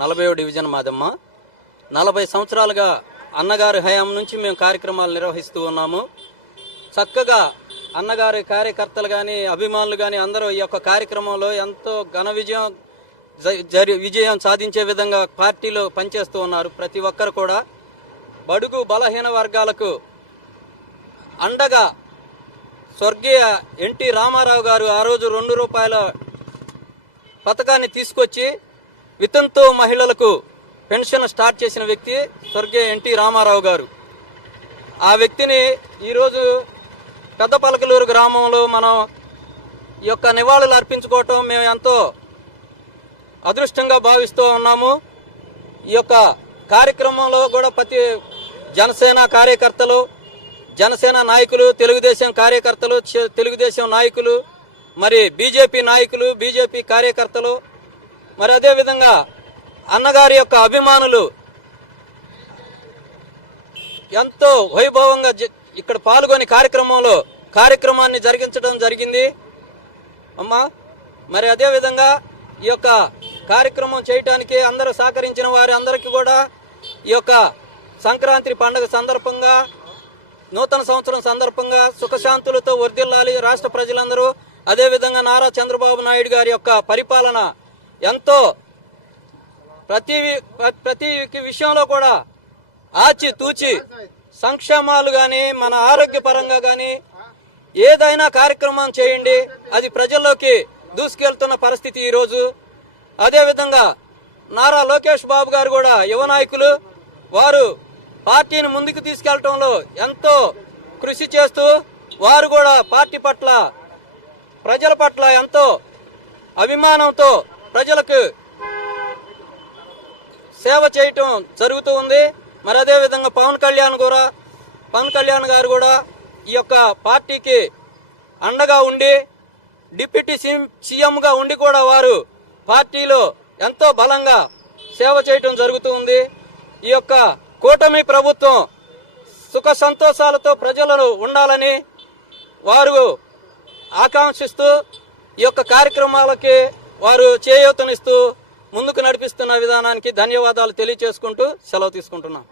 40వ division మాదమ్మ. 40 సంవత్సరాలుగా అన్నగారి హయాం నుంచి మేము కార్యక్రమాలు నిర్వహిస్తూ ఉన్నాము. చక్కగా అన్నగారి కార్యకర్తలు కానీ అభిమానులు కానీ అందరూ ఈ యొక్క కార్యక్రమంలో ఎంతో ఘన విజయం సాధించే విధంగా పార్టీలో పనిచేస్తూ ఉన్నారు. ప్రతి ఒక్కరు కూడా బడుగు బలహీన వర్గాలకు అండగా స్వర్గీయ ఎన్టీ రామారావు గారు ఆ రోజు ₹2 పథకాన్ని తీసుకొచ్చి వితంతు మహిళలకు పెన్షన్ స్టార్ట్ చేసిన వ్యక్తి స్వర్గీయ ఎన్టీ రామారావు గారు. ఆ వ్యక్తిని ఈరోజు పెద్దపలకలూరు గ్రామంలో మనం ఈ యొక్క నివాళులు అర్పించుకోవటం మేము ఎంతో అదృష్టంగా భావిస్తూ ఉన్నాము. ఈ యొక్క కార్యక్రమంలో కూడా ప్రతి జనసేన కార్యకర్తలు, జనసేన నాయకులు, తెలుగుదేశం కార్యకర్తలు, తెలుగుదేశం నాయకులు, మరి బీజేపీ నాయకులు, బీజేపీ కార్యకర్తలు, మరి అదేవిధంగా అన్నగారి యొక్క అభిమానులు ఎంతో వైభవంగా ఇక్కడ పాల్గొని కార్యక్రమాన్ని జరిగించడం జరిగింది అమ్మా. మరి అదేవిధంగా ఈ యొక్క కార్యక్రమం చేయటానికి అందరూ సహకరించిన వారి అందరికీ కూడా ఈ యొక్క సంక్రాంతి పండుగ సందర్భంగా, నూతన సంవత్సరం సందర్భంగా సుఖశాంతులతో వర్ధిల్లాలి రాష్ట్ర ప్రజలందరూ. అదేవిధంగా నారా చంద్రబాబు నాయుడు గారి యొక్క పరిపాలన ఎంతో ప్రతి విషయంలో కూడా ఆచితూచి సంక్షేమాలు కానీ మన ఆరోగ్యపరంగా కానీ ఏదైనా కార్యక్రమం చేయండి, అది ప్రజల్లోకి దూసుకెళ్తున్న పరిస్థితి ఈరోజు. అదేవిధంగా నారా లోకేష్ బాబు గారు కూడా యువ నాయకులు, వారు పార్టీని ముందుకు తీసుకెళ్లడంలో ఎంతో కృషి చేస్తూ వారు కూడా పార్టీ పట్ల, ప్రజల పట్ల ఎంతో అభిమానంతో ప్రజలకు సేవ చేయటం జరుగుతూ ఉంది. మరి అదేవిధంగా పవన్ కళ్యాణ్ గారు కూడా ఈ యొక్క పార్టీకి అండగా ఉండి డిప్యూటీ సీఎంగా ఉండి కూడా వారు పార్టీలో ఎంతో బలంగా సేవ చేయటం జరుగుతూ ఉంది. ఈ యొక్క కూటమి ప్రభుత్వం సుఖ సంతోషాలతో ప్రజలను ఉండాలని వారు ఆకాంక్షిస్తూ ఈ యొక్క కార్యక్రమాలకి వారు చేయూతనిస్తూ ముందుకు నడిపిస్తున్న విధానానికి ధన్యవాదాలు తెలియజేసుకుంటూ సెలవు తీసుకుంటున్నాం.